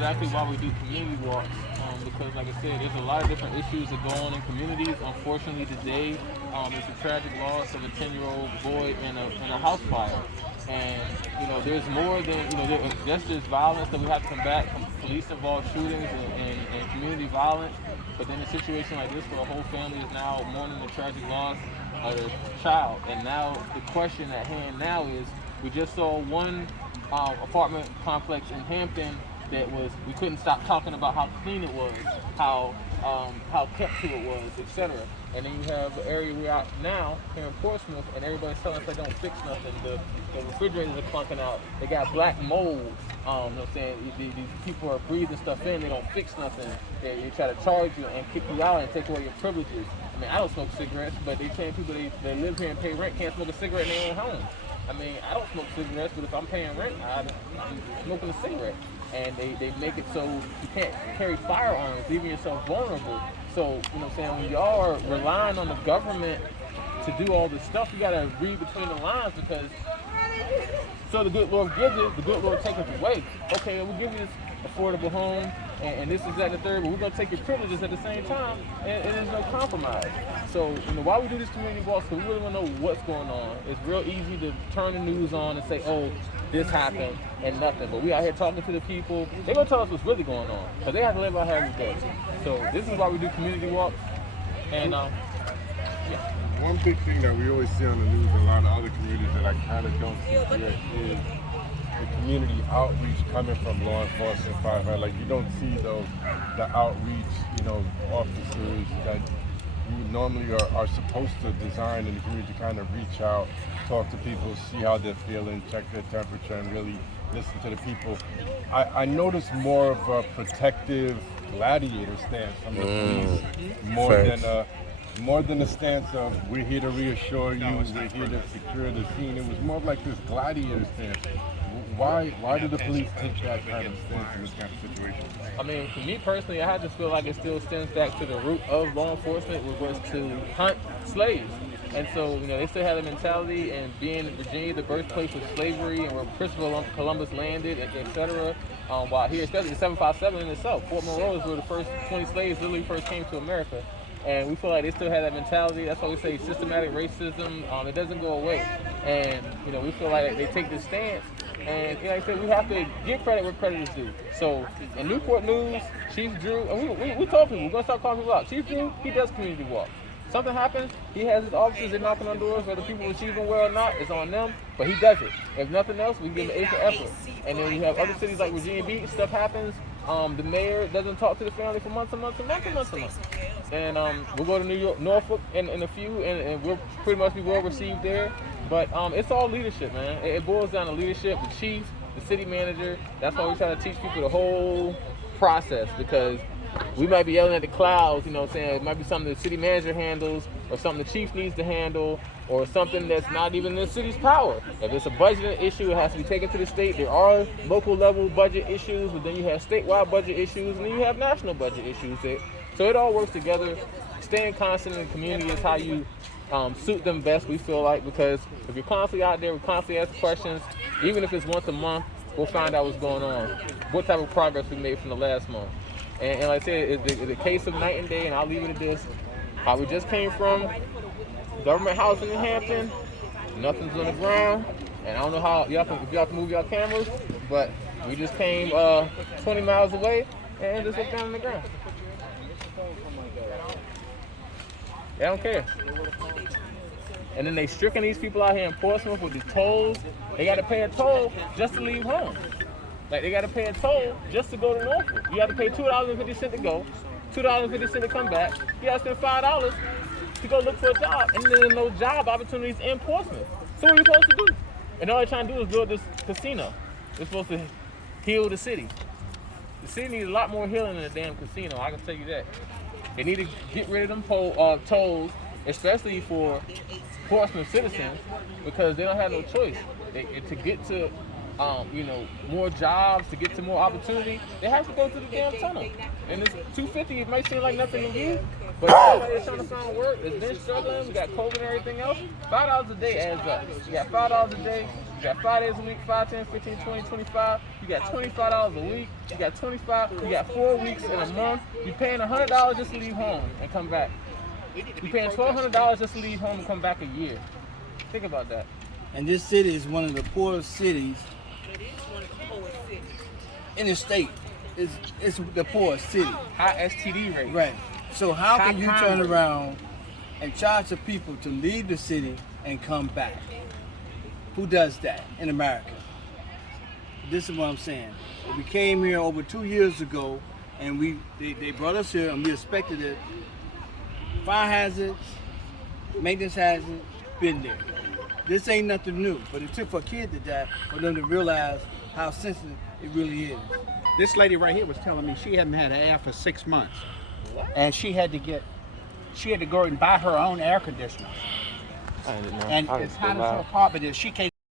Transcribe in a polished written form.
exactly why we do community walks. Because, like I said, there's a lot of different issues that go on in communities. Unfortunately, today, it's a tragic loss of a 10-year-old boy in a house fire. And, there's more than, that's just violence that we have to combat, police-involved shootings and community violence. But then a situation like this where a whole family is now mourning the tragic loss of their child. And now the question at hand now is, we just saw one apartment complex in Hampton that we couldn't stop talking about how clean it was, how kept to it was, etc. And then you have an area we're at now here in Portsmouth, and everybody's telling us they don't fix nothing. The refrigerators are clunking out. They got black mold. You know what I'm saying? These people are breathing stuff in. They don't fix nothing. They try to charge you and kick you out and take away your privileges. I mean, I don't smoke cigarettes, but they saying people that live here and pay rent can't smoke a cigarette in their own home. I mean, I don't smoke cigarettes, but if I'm paying rent, I'm smoking a cigarette. And they make it so you can't carry firearms, leaving yourself vulnerable. So, you know what I'm saying, when y'all are relying on the government to do all this stuff, you gotta read between the lines, because so the good Lord gives it, the good Lord takes it away. Okay, we'll give you this affordable home, and this is that and the third, but we're gonna take your privileges at the same time, and there's no compromise. So, why we do this community walks, because we really wanna know what's going on. It's real easy to turn the news on and say, oh, this happened and nothing, but we out here talking to the people. They're gonna tell us what's really going on, because they have to live out here every day. So this is why we do community walks. And yeah. One big thing that we always see on the news in a lot of other communities that I kind of don't see here is the community outreach coming from law enforcement, firefighter. Like, you don't see the outreach, officers that you normally are supposed to design in the community to kind of reach out, talk to people, see how they're feeling, check their temperature, and really listen to the people. I noticed more of a protective gladiator stance from the police, more than a stance of, we're here to reassure you, we're here to secure the scene. It was more of like this gladiator stance. Why do the police take that kind of stance in this kind of situation? I mean, for me personally, I just feel like it still stems back to the root of law enforcement, which was to hunt slaves. And so, they still had a mentality, and being Virginia, the birthplace of slavery, and where Christopher Columbus landed, etc. While here, especially the 757 in itself, Fort Monroe is where the first 20 slaves literally first came to America. And we feel like they still have that mentality. That's why we say systematic racism. It doesn't go away. And, we feel like they take this stance. And, like I said, we have to give credit where credit is due. So, in Newport news, Chief Drew, and we told people, we're going to start calling people out. Chief Drew, he does community walks. Something happens, he has his officers, they're knocking on doors, whether people receive him well or not, it's on them, but he does it. If nothing else, we give him an acre effort. And then you have other cities like Virginia Beach, stuff happens, the mayor doesn't talk to the family for months and months and months and months and months. And we'll go to Norfolk in a few, and we'll pretty much be well received there. But it's all leadership, man. It boils down to leadership, the chief, the city manager. That's why we try to teach people the whole process, because we might be yelling at the clouds, it might be something the city manager handles, or something the chief needs to handle, or something that's not even in the city's power. If it's a budgeting issue, it has to be taken to the state. There are local level budget issues, but then you have statewide budget issues, and then you have national budget issues. So it all works together. Staying constant in the community is how you suit them best, we feel like, because if you're constantly out there, we constantly ask questions, even if it's once a month, we'll find out what's going on, what type of progress we made from the last month. And like I said, it's a case of night and day, and I'll leave it at this. How we just came from government housing in Hampton, nothing's on the ground, and I don't know how if y'all can move y'all cameras, but we just came 20 miles away and just looked down on the ground. They don't care. And then they stricken these people out here in Portsmouth with the tolls. They got to pay a toll just to leave home. Like, they got to pay a toll just to go to Norfolk. You have to pay $2.50 to go, $2.50 to come back. You have to spend $5 to go look for a job. And there's no job opportunities in Portsmouth. So what are you supposed to do? And all they're trying to do is build this casino. They're supposed to heal the city. The city needs a lot more healing than a damn casino, I can tell you that. They need to get rid of them tolls, especially for Portsmouth citizens, because they don't have no choice. To get to you know, more jobs, to get to more opportunity, they have to go through the damn tunnel. And it's $250. It might seem like nothing to you, but somebody that's trying to find work, that's been struggling, we got COVID and everything else, $5 a day adds up. You got $5 a day, you got 5 days a week, 5, 10, 15, 20, 25. You got $25 a week, you got 25, you got 4 weeks in a month. You're paying $100 just to leave home and come back. You're paying $1,200 just to leave home and come back a year. Think about that. And this city is one of the poorest cities in the state. It's the poorest city. High STD rate. Right. So how High can you crime turn rate. around and charge the people to leave the city and come back? Who does that in America? This is what I'm saying. We came here over 2 years ago, and they brought us here, and we expected it. Fire hazards, maintenance hazards, been there. This ain't nothing new, but it took for a kid to die for them to realize how sensitive it really is. This lady right here was telling me she hadn't had air for 6 months. What? And she had to go and buy her own air conditioner. I didn't know. And as hot as her apartment is, she can't